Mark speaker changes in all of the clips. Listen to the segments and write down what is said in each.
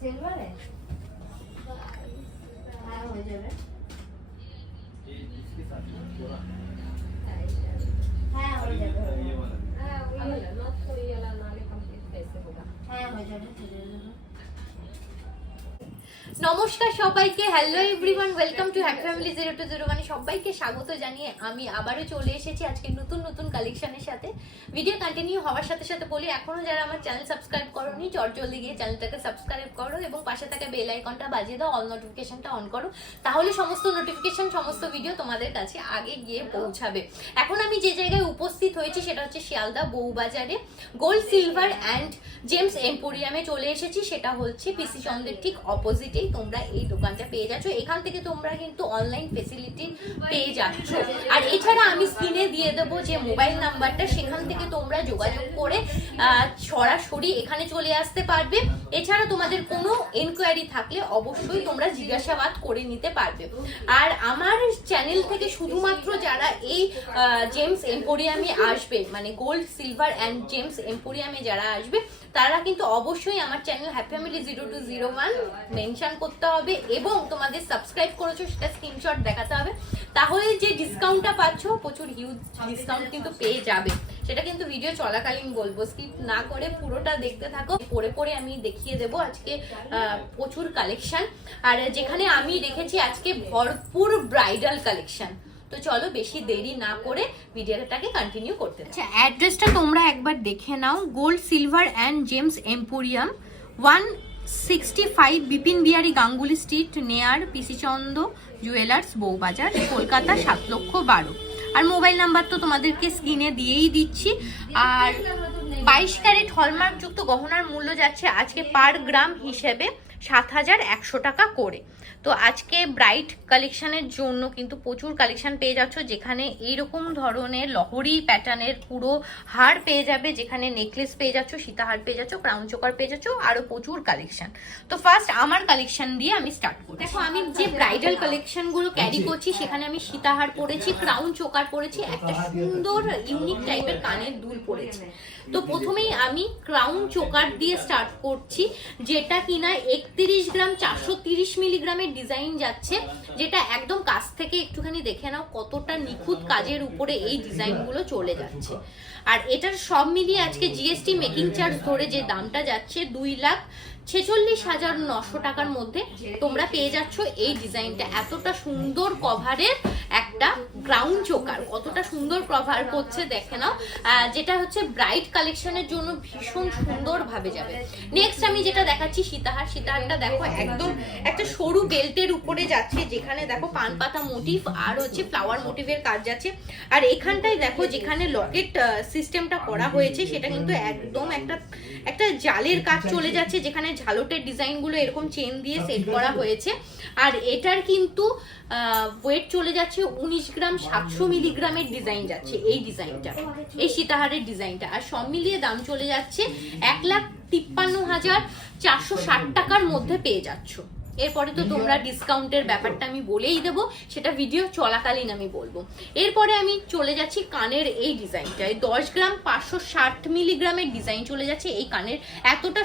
Speaker 1: Senin var ya. Ha hocam. Ha
Speaker 2: hocam. Ha hocam. Ha hocam.
Speaker 3: নমস্কার সবাইকে hello everyone welcome to happy family zero two zero মানে সবাইকে স্বাগত জানিয়ে আমি আবারও চলে এসেছি আজকে নতুন নতুন কালেকশনের সাথে। ভিডিও কন্টিনিউ হওয়ার সাথে সাথে বলি এখনও যারা আমার চ্যানেল সাবস্ক্রাইব করোনি চট জলদি গিয়ে চ্যানেলটাকে সাবস্ক্রাইব করো এবং পাশে থাকা বেল আইকনটা বাজিয়ে দাও অল নোটিফিকেশনটা অন করো। তাহলে সমস্ত নোটিফিকেশন সমস্ত ভিডিও তোমাদের কাছে আগে গিয়ে পৌঁছাবে। এখন আমি যে জায়গায় উপস্থিত হয়েছি সেটা হচ্ছে শিয়ালদা বউবাজারে। গোল্ড সিলভার অ্যান্ড জেমস এম্পোরিয়ামে চলে এসেছি, সেটা হচ্ছে পিসি চন্দ্রের ঠিক অপোজিটেই তোমরা এই দোকানটা পেয়ে যাচ্ছ। এখান থেকে তোমরা কিন্তু অনলাইন ফেসিলিটি পেয়ে যাচ্ছ। আর এছাড়া আমি স্ক্রিনে দিয়ে দেবো যে মোবাইল নাম্বারটা সেখান থেকে তোমরা যোগাযোগ করে সরাসরি এখানে চলে আসতে পারবে। এছাড়া তোমাদের কোনো এনকোয়ারি থাকলে অবশ্যই তোমরা জিজ্ঞাসাবাদ করে নিতে পারবে। আর আমার চ্যানেল থেকে শুধুমাত্র যারা এই জেমস এম্পোরিয়ামে আসবে মানে গোল্ড সিলভার অ্যান্ড জেমস এম্পোরিয়ামে যারা আসবে, তারা কিন্তু অবশ্যই আমার channel happy family zero two zero one mention করতে হবে এবং তোমাদের সাবস্ক্রাইব করেছ, সেটা স্ক্রিনশট দেখাতে হবে। তাহলে যে ডিসকাউন্টটা পাচ্ছ, প্রচুর হিউজ ডিসকাউন্ট কিন্তু পেয়ে যাবে। সেটা কিন্তু ভিডিও চলাকালীন বলব। স্কিপ না করে পুরোটা দেখতে থাকো। পরে পরে আমি দেখিয়ে দেবো আজকে প্রচুর কালেকশন আর যেখানে আমি রেখেছি আজকে ভরপুর ব্রাইডাল কালেকশন তো চলো বেশি দেরি না করে ভিডিওটাকে কন্টিনিউ করতে আচ্ছা অ্যাড্রেসটা তোমরা একবার দেখে নাও। Gold silver and gems emporium one sixty five Bipin Bihari Ganguly street near PC Chand jewellers Bowbazar, Kolkata, সাত লক্ষ বারো। আর মোবাইল নাম্বার তো তোমাদেরকে স্ক্রিনে দিয়েই দিচ্ছি। আর বাইশ ক্যারেট হলমার্কযুক্ত গহনার মূল্য যাচ্ছে আজকে পার গ্রাম হিসেবে সাত হাজার একশো টাকা করে। তো আজকে ব্রাইট কালেকশনের জন্য কিন্তু প্রচুর কালেকশন পেয়ে যাচ্ছ যেখানে এইরকম ধরনের লহরি প্যাটার্নের পুরো হার পেয়ে যাবে যেখানে নেকলেস পেয়ে যাচ্ছ সীতাহার পেয়ে যাচ্ছ ক্রাউন চোকার পেয়ে যাচ্ছ আরও প্রচুর কালেকশন তো ফার্স্ট আমার কালেকশন দিয়ে আমি স্টার্ট করি দেখো আমি যে ব্রাইডাল কালেকশনগুলো ক্যারি করছি সেখানে আমি সীতাহার পরেছি ক্রাউন চোকার পরেছি একটা সুন্দর ইউনিক টাইপের কানের দুল পরেছি। তো প্রথমেই আমি ক্রাউন চোকার দিয়ে স্টার্ট করছি যেটা কিনা একত্রিশ গ্রাম চারশো তিরিশ মিলিগ্রামের ডিজাইন যাচ্ছে যেটা একদম কাছ থেকে একটুখানি দেখে নাও কতটা নিখুঁত কাজের উপরে এই ডিজাইনগুলো চলে যাচ্ছে। আর এটার সব মিলিয়ে আজকে জিএসটি মেকিং চার্জ ধরে যে দামটা যাচ্ছে দুই লাখ ছেচল্লিশ হাজার নশো টাকার মধ্যে তোমরা পেয়ে যাচ্ছ এই ডিজাইনটা। এতটা সুন্দর কভারের একটা গ্রাউন্ড চোকার কতটা সুন্দর কভার করছে, দেখে নাও। যেটা হচ্ছে ব্রাইট কালেকশনের জন্য ভীষণ সুন্দর ভাবে যাবে। নেক্সট আমি যেটা দেখাচ্ছি, সীতাহার। সীতাহারটা দেখো একদম একটা সরু বেল্টের উপরে যাচ্ছে, যেখানে দেখো পান পাতা মোটিভ আর হচ্ছে ফ্লাওয়ার মোটিভের কাজ যাচ্ছে। আর এখানটায় দেখো যেখানে লকেট সিস্টেমটা করা হয়েছে, সেটা কিন্তু একদম একটা একটা জালের কাজ চলে যাচ্ছে, যেখানে ঝালটের ডিজাইনগুলো এরকম চেন দিয়ে সেট করা হয়েছে। আর এটার কিন্তু ওয়েট চলে যাচ্ছে উনিশ গ্রাম সাতশো মিলিগ্রামের ডিজাইন যাচ্ছে এই ডিজাইনটা এই সীতাহারের ডিজাইনটা। আর সব মিলিয়ে দাম চলে যাচ্ছে এক লাখ তিপ্পান্ন হাজার চারশো ষাট টাকার মধ্যে পেয়ে যাচ্ছ। এরপরে তো তোমরা ডিসকাউন্টের ব্যাপারটা আমি বলেই দেবো সেটা ভিডিও চলাকালীন আমি বলব। এরপরে আমি চলে যাচ্ছি কানের এই ডিজাইনটায় দশ গ্রাম পাঁচশো ষাট মিলিগ্রামের ডিজাইন চলে যাচ্ছে এই কানের। এতটা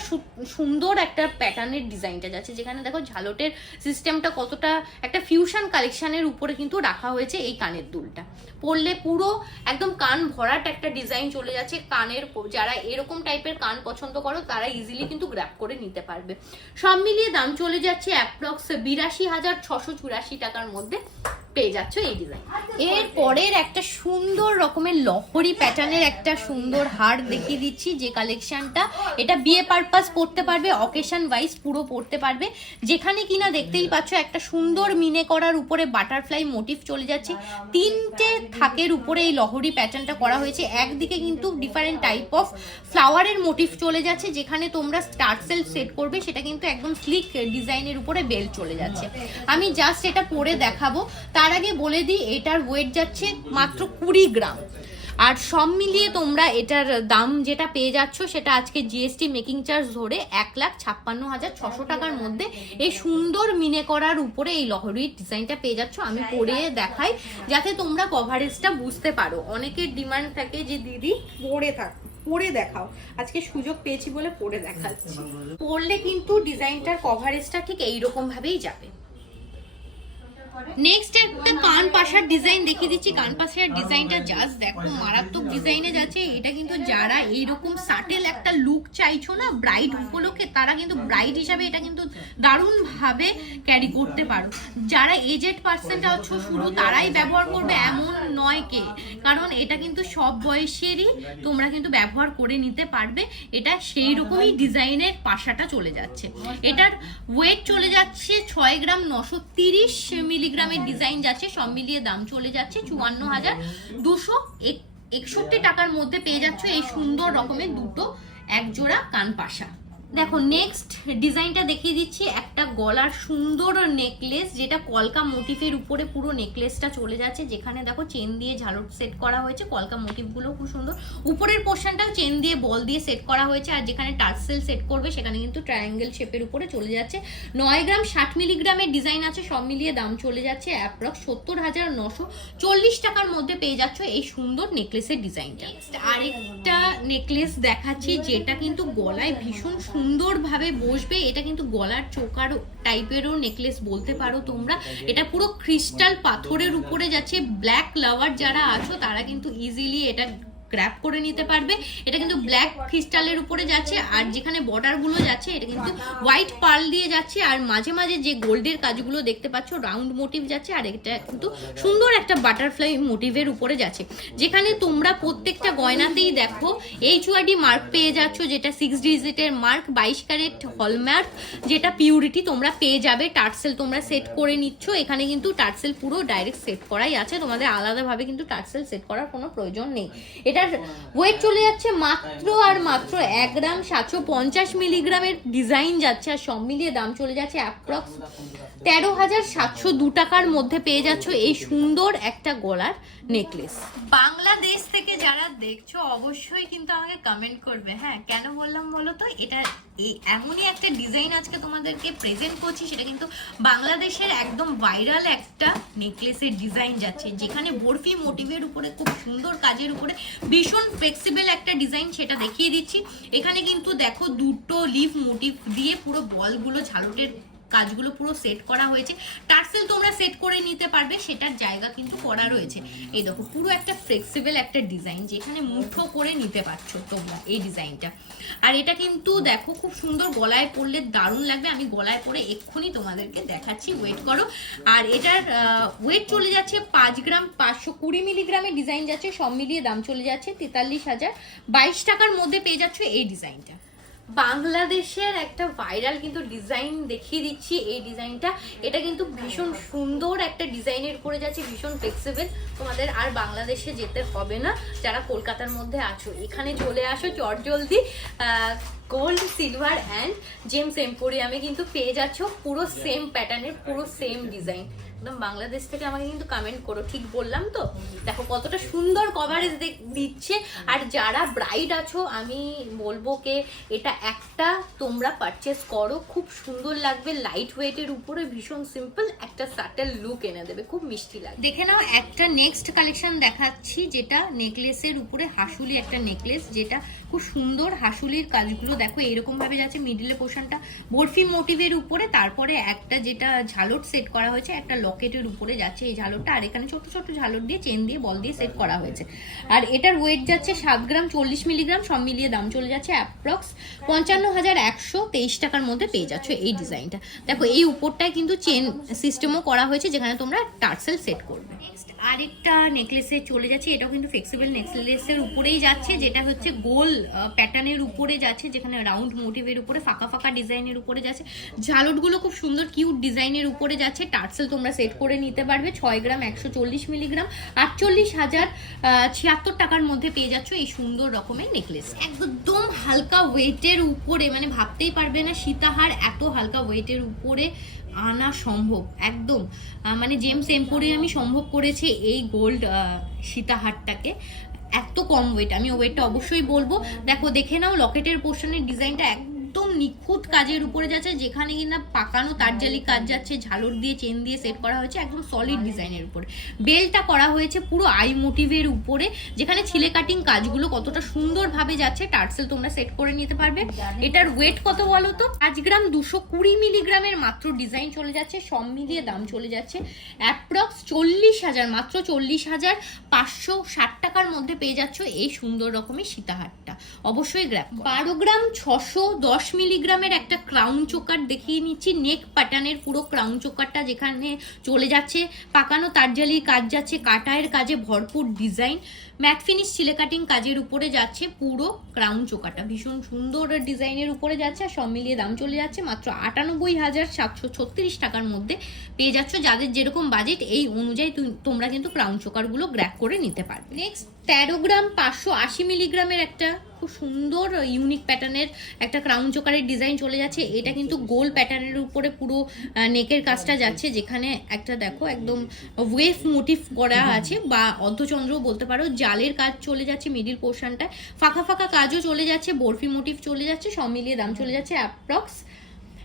Speaker 3: সুন্দর একটা প্যাটার্নের ডিজাইনটা যাচ্ছে। যেখানে দেখো ঝালটের সিস্টেমটা কতটা একটা ফিউশন কালেকশনের উপরে কিন্তু রাখা হয়েছে এই কানের দুলটা। পরলে পুরো একদম কান ভরাট একটা ডিজাইন চলে যাচ্ছে। কানের যারা এরকম টাইপের কান পছন্দ করো তারা ইজিলি কিন্তু গ্র্যাপ করে নিতে পারবে। সব মিলিয়ে দাম চলে যাচ্ছে অ্যাপ্রক্স বিরাশি হাজার ছশো চুরাশি টাকার মধ্যে পেয়ে যাচ্ছ এই ডিজাইন এর পরের একটা সুন্দর রকমের লহরি প্যাটার্নের একটা সুন্দর হার দেখিয়ে দিচ্ছি যে কালেকশনটা এটা বিয়ে পারপাস পড়তে পারবে অকেশন ওয়াইজ পুরো পড়তে পারবে। যেখানে কিনা দেখতেই পাচ্ছ একটা সুন্দর মিনে করার উপরে বাটারফ্লাই মোটিভ চলে যাচ্ছে। তিনটে থাকের উপরে এই লহরি প্যাটার্নটা করা হয়েছে। একদিকে কিন্তু ডিফারেন্ট টাইপ অফ ফ্লাওয়ারের মোটিভ চলে যাচ্ছে, যেখানে তোমরা স্টার্সেল সেট করবে, সেটা কিন্তু একদম স্লিক ডিজাইনের উপরে বেল চলে যাচ্ছে। আমি জাস্ট এটা পরে দেখাবো। তার আগে বলে দিই, এটার ওয়েট যাচ্ছে মাত্র কুড়ি গ্রাম। আর সব মিলিয়ে তোমরা এটার দাম যেটা পেয়ে যাচ্ছ, সেটা আজকে জিএসটি মেকিং চার্জ ধরে এক লাখ ছাপ্পান্ন হাজার ছশো টাকার মধ্যে এই সুন্দর মিনে করার উপরে এই লহরির ডিজাইনটা পেয়ে যাচ্ছ। আমি পরে দেখাই, যাতে তোমরা কভারেজটা বুঝতে পারো। অনেকের ডিমান্ড থাকে যে, দিদি পরে থাক পরে দেখাও। আজকে সুযোগ পেয়েছি বলে পরে দেখাচ্ছি। পরলে কিন্তু ডিজাইনটার কভারেজটা ঠিক এইরকম ভাবেই যাবে। নেক্সট একটা কান পাশার ডিজাইন দেখিয়ে দিচ্ছি। কান পাশার ডিজাইনটা জাস্ট দেখো, মারাত্মক ডিজাইনে যাচ্ছে। এটা কিন্তু যারা এইরকম সাটেল একটা লুক চাইছো না ব্রাইড উপলক্ষে, তারা কিন্তু ব্রাইড হিসাবে এটা কিন্তু দারুণ ভাবে ক্যারি করতে পারো। যারা এজেড পার্সেন্ট আছো শুরু তারাই ব্যবহার করবে, এমন নয় কে। কারণ এটা কিন্তু সব বয়সেরই তোমরা কিন্তু ব্যবহার করে নিতে পারবে। এটা সেই রকমই ডিজাইনের পাশাটা চলে যাচ্ছে। এটার ওয়েট চলে যাচ্ছে ছয় গ্রাম নশো তিরিশ মিলিগ্রামের ডিজাইন যাচ্ছে, সব মিলিয়ে দাম চলে যাচ্ছে চুয়ান্ন হাজার দুশো একষট্টি টাকার মধ্যে পেয়ে যাচ্ছ এই সুন্দর রকমের দুটো একজোড়া জোড়া কান পাশা। দেখো নেক্সট ডিজাইনটা দেখিয়ে দিচ্ছি। একটা গলার সুন্দর নেকলেস যেটা কলকা মোটিফের উপরে পুরো নেকলেসটা চলে যাচ্ছে। যেখানে দেখো চেন দিয়ে ঝালট সেট করা হয়েছে। কলকা মোটিভগুলো খুব সুন্দর। উপরের পোর্শনটাও চেন দিয়ে বল দিয়ে সেট করা হয়েছে। আর যেখানে টার্সেল সেট করবে সেখানে কিন্তু ট্রায়াঙ্গেল শেপের উপরে চলে যাচ্ছে। নয় গ্রাম ষাট মিলিগ্রামের ডিজাইন আছে সব মিলিয়ে দাম চলে যাচ্ছে অ্যাপ্রক্স সত্তর হাজার নশো চল্লিশ টাকার মধ্যে পেয়ে যাচ্ছ এই সুন্দর নেকলেসের ডিজাইনটা আরেকটা নেকলেস দেখাচ্ছি যেটা কিন্তু গলায় ভীষণ সুন্দরভাবে বসবে, এটা কিন্তু গলার চোকার টাইপেরও নেকলেস বলতে পারো তোমরা। এটা পুরো ক্রিস্টাল পাথরের উপরে যাচ্ছে। ব্ল্যাক লাভার যারা আছো, তারা কিন্তু ইজিলি এটা গ্র্যাপ করে নিতে পারবে। এটা কিন্তু ব্ল্যাক ক্রিস্টালের উপরে যাচ্ছে, আর যেখানে বর্ডারগুলো যাচ্ছে, এটা কিন্তু হোয়াইট পার্ল দিয়ে যাচ্ছে, আর মাঝে মাঝে যে গোল্ডের কাজগুলো দেখতে পাচ্ছ রাউন্ড মোটিভ যাচ্ছে, আর এটা কিন্তু সুন্দর একটা বাটারফ্লাই মোটিভের উপরে যাচ্ছে। যেখানে তোমরা প্রত্যেকটা গয়নাতেই দেখো এইচওয়াডি মার্ক পেয়ে যাচ্ছ, যেটা সিক্স ডিজিটের মার্ক বাইশ ক্যারেট হলমার্ক যেটা পিউরিটি তোমরা পেয়ে যাবে। টার্সেল তোমরা সেট করে নিচ্ছ, এখানে কিন্তু টার্সেল পুরো ডাইরেক্ট সেট করাই আছে, তোমাদের আলাদাভাবে কিন্তু টার্সেল সেট করার কোনো প্রয়োজন নেই। এটার ওয়েট চলে যাচ্ছে মাত্র আর মাত্র এক গ্রাম সাতশো পঞ্চাশ মিলিগ্রামের ডিজাইন যাচ্ছে আর সব মিলিয়ে দাম চলে যাচ্ছে অ্যাপ্রক্স তেরো হাজার সাতশো দু টাকার মধ্যে পেয়ে যাচ্ছ এই সুন্দর একটা গলার নেকলেস। বাংলাদেশ থেকে যারা দেখছ, অবশ্যই কিন্তু আমাকে কমেন্ট করবে। হ্যাঁ কেন বললাম বলো তো? এটা এই এমনই একটা ডিজাইন আজকে তোমাদেরকে প্রেজেন্ট করছি, সেটা কিন্তু বাংলাদেশের একদম ভাইরাল একটা নেকলেসের ডিজাইন যাচ্ছে। যেখানে বরফি মোটিভের উপরে, খুব সুন্দর কাজের উপরে ভীষণ ফ্লেক্সিবল একটা ডিজাইন সেটা দেখিয়ে দিচ্ছি। এখানে কিন্তু দেখো দুটো লিফ মোটিভ দিয়ে পুরো বলগুলো ঝালটের কাজগুলো পুরো সেট করা হয়েছে। টার্সেল তোমরা সেট করে নিতে পারবে, সেটার জায়গা কিন্তু করা রয়েছে। এই দেখো, পুরো একটা ফ্লেক্সিবল একটা ডিজাইন যেখানে মুঠো করে নিতে পারছ তোমরা এই ডিজাইনটা আর এটা কিন্তু দেখো, খুব সুন্দর গলায় পরলে দারুণ লাগবে। আমি গলায় পরে এক্ষুনি তোমাদেরকে দেখাচ্ছি ওয়েট করো। আর এটার ওয়েট চলে যাচ্ছে পাঁচ গ্রাম পাঁচশো কুড়ি মিলিগ্রামের ডিজাইন যাচ্ছে, সব মিলিয়ে দাম চলে যাচ্ছে তেতাল্লিশ হাজার। বাইশ টাকার মধ্যে পেয়ে যাচ্ছ এই ডিজাইনটা বাংলাদেশের একটা ভাইরাল কিন্তু ডিজাইন দেখিয়ে দিচ্ছি। এই ডিজাইনটা এটা কিন্তু ভীষণ সুন্দর একটা ডিজাইনের করে যাচ্ছে, ভীষণ ফ্লেক্সিবল তোমাদের আর বাংলাদেশে যেতে হবে না। যারা কলকাতার মধ্যে আছো, এখানে চলে আসো চট জলদি গোল্ড সিলভার অ্যান্ড জেমস এম্পোরিয়ামে কিন্তু পেয়ে যাচ্ছ। পুরো সেম প্যাটার্নের পুরো সেম ডিজাইন একদম বাংলাদেশ থেকে আমাকে কিন্তু কমেন্ট করো, ঠিক বললাম তো? দেখো কতটা সুন্দর কভারেজ দিচ্ছে। আর যারা ব্রাইড আছো, আমি বলব কে, এটা একটা তোমরা পারচেস করো, খুব সুন্দর লাগবে লাইট ওয়েটের উপরে ভীষণ সিম্পল একটা সাটেল লুক এনে দেবে, খুব মিষ্টি লাগবে। দেখে নাও, একটা নেক্সট কালেকশন দেখাচ্ছি, যেটা নেকলেসের উপরে হাসুলি একটা নেকলেস যেটা খুব সুন্দর হাসুলির কাজগুলো। দেখো এরকম ভাবে যাচ্ছে মিডিলে পোর্শনটা বরফি মোটিভের উপরে, তারপরে একটা যেটা ঝালট সেট করা হয়েছে, একটা লকেটের উপরে যাচ্ছে এই ঝালটটা। আর এখানে ছোট ছোট ঝালট দিয়ে চেন দিয়ে বল দিয়ে সেট করা হয়েছে। আর এটার ওয়েট যাচ্ছে সাত গ্রাম, চল্লিশ মিলিগ্রাম সব মিলিয়ে দাম চলে যাচ্ছে অ্যাপ্রক্স পঞ্চান্ন হাজার একশো তেইশ টাকার মধ্যে পেয়ে যাচ্ছ এই ডিজাইনটা দেখো, এই উপরটায় কিন্তু চেন সিস্টেমও করা হয়েছে, যেখানে তোমরা টার্সেল সেট করবে। আরেকটা নেকলেসে চলে যাচ্ছে। এটাও কিন্তু ফ্লেক্সিবল নেকলেসের উপরেই যাচ্ছে, যেটা হচ্ছে গোল প্যাটার্নের উপরে যাচ্ছে, যেখানে রাউন্ড মোটিভের উপরে, ফাঁকা ফাঁকা ডিজাইনের উপরে যাচ্ছে। ঝালটগুলো খুব সুন্দর কিউট ডিজাইনের উপরে যাচ্ছে। টার্সেল তোমরা সেট করে নিতে পারবে, ছয় গ্রাম, একশো চল্লিশ মিলিগ্রাম আটচল্লিশ হাজার ছিয়াত্তর টাকার মধ্যে পেয়ে যাচ্ছ এই সুন্দর রকমের নেকলেস একদম হালকা ওয়েটের উপরে মানে ভাবতেই পারবে না সীতাহার, এত হালকা ওয়েটের উপরে আনা সম্ভব, একদম। মানে জেমস এম্পোরিয়ামই সম্ভব করেছে এই গোল্ড সীতাহারটাকে। এত কম ওয়েট আমি ওয়েটটা অবশ্যই বলব। দেখো দেখে নাও লকেটের পোর্শনের ডিজাইনটা একদম নিখুঁত কাজের উপরে যাচ্ছে, যেখানে কিনা পাকানো তারজালি কাজ যাচ্ছে, ঝালর দিয়ে, চেন দিয়ে সেট করা হয়েছে একদম সলিড ডিজাইনের উপরে। বেলটা করা হয়েছে পুরো আই মোটিভের উপরে, যেখানে ছিলে কাটিং কাজগুলো কতটা সুন্দরভাবে যাচ্ছে, টার্সেল তোমরা সেট করে নিতে পারবে। এটার ওয়েট কত বলো তো? পাঁচ গ্রাম দুশো কুড়ি মিলিগ্রামের মাত্র ডিজাইন চলে যাচ্ছে, সব মিলিয়ে দাম চলে যাচ্ছে অ্যাপ্রক্স চল্লিশ হাজার, মাত্র চল্লিশ হাজার পাঁচশো ষাট টাকার মধ্যে পেয়ে যাচ্ছ এই সুন্দর রকমের সীতাহারটা। অবশ্যই গ্রাম বারো গ্রাম ছশো দশ মিলিগ্রামের একটা ক্রাউন চোকার দেখিয়ে নিচ্ছি। নেক প্যাটার্নের পুরো ক্রাউন চোকারটা যেখানে চলে যাচ্ছে। পাকানো তারজালির কাজ যাচ্ছে, কাটায়ের কাজে ভরপুর ডিজাইন ম্যাট ফিনিশ ছিলে কাটিং কাজের উপরে যাচ্ছে পুরো ক্রাউন চোকাটা। ভীষণ সুন্দর ডিজাইনের উপরে যাচ্ছে আর সব মিলিয়ে দাম চলে যাচ্ছে মাত্র আটানব্বই হাজার সাতশো ছত্রিশ টাকার মধ্যে পেয়ে যাচ্ছ। যাদের যেরকম বাজেট এই অনুযায়ী তোমরা কিন্তু ক্রাউন চোকারগুলো গ্র্যাক করে নিতে পারবে। নেক্সট তেরো গ্রাম পাঁচশো আশি মিলিগ্রামের একটা খুব সুন্দর ইউনিক প্যাটার্নের একটা ক্রাউন চোকারের ডিজাইন চলে যাচ্ছে। এটা কিন্তু গোল প্যাটার্নের উপরে পুরো নেকের কাজটা যাচ্ছে, যেখানে একটা দেখো একদম ওয়েভ মোটিভ করা আছে বা অর্ধচন্দ্রও বলতে পারো। জালের কাজ চলে যাচ্ছে মিডিল পোর্শনটায় ফাঁকা ফাঁকা কাজও চলে যাচ্ছে, বরফি মোটিভ চলে যাচ্ছে, সব মিলিয়ে দাম চলে যাচ্ছে অ্যাপ্রক্স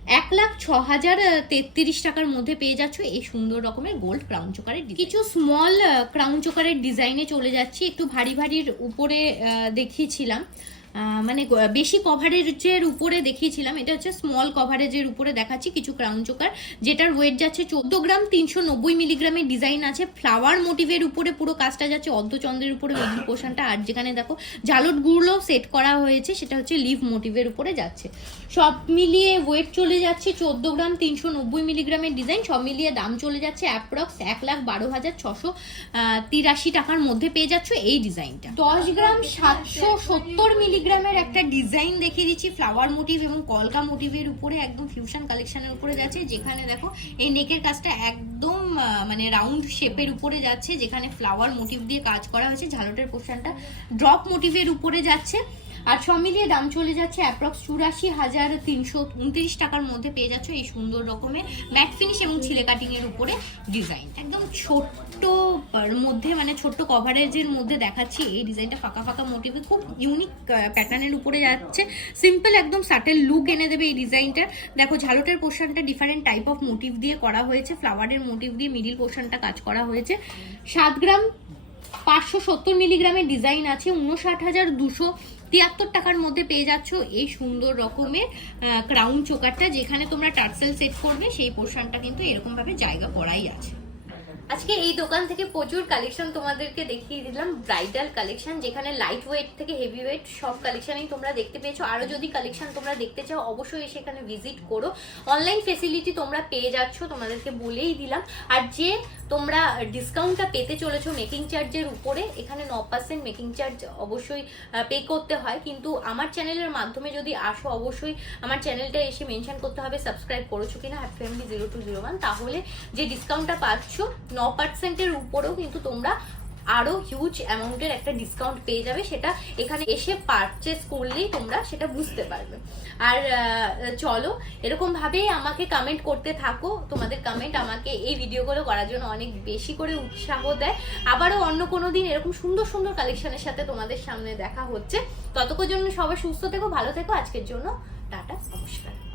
Speaker 3: এক লাখ ছ হাজার তেত্রিশ টাকার মধ্যে পেয়ে যাচ্ছ এই সুন্দর রকমের গোল্ড ক্রাউন চোকারের কিছু স্মল ক্রাউন চোকারের ডিজাইনে চলে যাচ্ছি। একটু ভারী ভারীর উপরে দেখিয়েছিলাম। মানে বেশি কভারেজের উপরে দেখিয়েছিলাম। এটা হচ্ছে স্মল কভারেজের উপরে দেখাচ্ছি কিছু ক্রাউন চোকার যেটার ওয়েট যাচ্ছে চোদ্দ গ্রাম তিনশো নব্বই মিলিগ্রামের ডিজাইন আছে। ফ্লাওয়ার মোটিভের উপরে পুরো কাজটা যাচ্ছে, অর্ধচন্দ্রের উপরে মিডিল পোর্শনটা আর যেখানে দেখো ঝালটগুলো সেট করা হয়েছে, সেটা হচ্ছে লিভ মোটিভের উপরে যাচ্ছে। সব মিলিয়ে ওয়েট চলে যাচ্ছে চোদ্দ গ্রাম তিনশো নব্বই মিলিগ্রামের ডিজাইন সব মিলিয়ে দাম চলে যাচ্ছে অ্যাপ্রক্স এক লাখ বারো হাজার ছশো তিরাশি টাকার মধ্যে পেয়ে যাচ্ছ এই ডিজাইনটা দশ গ্রাম সাতশো সত্তর মিলিগ্রামের একটা ডিজাইন দেখিয়ে দিচ্ছি ফ্লাওয়ার মোটিভ এবং কলকা মোটিভের উপরে একদম ফিউশন কালেকশনের উপরে যাচ্ছে, যেখানে দেখো এই নেকের কাজটা একদম মানে রাউন্ড শেপের উপরে যাচ্ছে, যেখানে ফ্লাওয়ার মোটিভ দিয়ে কাজ করা হয়েছে, ঝালটের পোর্শনটা ড্রপ মোটিভের উপরে যাচ্ছে। আর সব মিলিয়ে দাম চলে যাচ্ছে অ্যাপ্রক্স চুরাশি হাজার তিনশো উনত্রিশ টাকার মধ্যে পেয়ে যাচ্ছ এই সুন্দর রকমের ম্যাট ফিনিশ এবং ছিলে কাটিং এর উপরে ডিজাইন একদম ছোট্ট মধ্যে মানে ছোট্ট কভারেজের মধ্যে দেখাচ্ছি এই ডিজাইনটা ফাঁকা ফাঁকা মোটিভে খুব ইউনিক প্যাটার্নের উপরে যাচ্ছে। সিম্পল একদম সাটেল লুক এনে দেবে এই ডিজাইনটা দেখো ঝালটের পোর্শনটা ডিফারেন্ট টাইপ অফ মোটিভ দিয়ে করা হয়েছে। ফ্লাওয়ারের মোটিভ দিয়ে মিডিল পোর্শনটা কাজ করা হয়েছে। সাত গ্রাম পাঁচশো সত্তর মিলিগ্রামের ডিজাইন আছে। উনষাট হাজার দুশো তিয়াত্তর টাকার মধ্যে পেয়ে যাচ্ছ এই সুন্দর রকমের ক্রাউন চোকারটা, যেখানে তোমরা টার্সেল সেট করবে, সেই পোর্শনটা কিন্তু এরকমভাবে জায়গা করাই আছে। আজকে এই দোকান থেকে প্রচুর কালেকশন তোমাদেরকে দেখিয়ে দিলাম। ব্রাইডাল কালেকশন যেখানে লাইট ওয়েট থেকে হেভি ওয়েট সব কালেকশনই তোমরা দেখতে পেয়েছ। আরও যদি কালেকশন তোমরা দেখতে চাও, অবশ্যই সেখানে ভিজিট করো। অনলাইন ফেসিলিটি তোমরা পেয়ে যাচ্ছ, তোমাদেরকে বলেই দিলাম। আর যে তোমরা ডিসকাউন্টটা পেতে চলেছো মেকিং চার্জের উপরে, এখানে ন পার্সেন্ট মেকিং চার্জ অবশ্যই পে করতে হয়। কিন্তু আমার চ্যানেলের মাধ্যমে যদি আসো, অবশ্যই আমার চ্যানেলটা এসে মেনশন করতে হবে সাবস্ক্রাইব করেছ কিনা happy family zero two zero one তাহলে যে ডিসকাউন্টটা পাচ্ছ, ন পার্সেন্টের উপরেও কিন্তু তোমরা আরও হিউজ অ্যামাউন্টের একটা ডিসকাউন্ট পেয়ে যাবে। সেটা এখানে এসে পারচেস করলেই তোমরা সেটা বুঝতে পারবে। আর চলো এরকম ভাবেই আমাকে কমেন্ট করতে থাকো। তোমাদের কমেন্ট আমাকে এই ভিডিওগুলো করার জন্য অনেক বেশি করে উৎসাহ দেয়। আবারও অন্য কোনো দিন এরকম সুন্দর সুন্দর কালেকশনের সাথে তোমাদের সামনে দেখা হচ্ছে। ততক্ষণ জন্য সবাই সুস্থ থেকো, ভালো থেকো। আজকের জন্য টাটা, নমস্কার।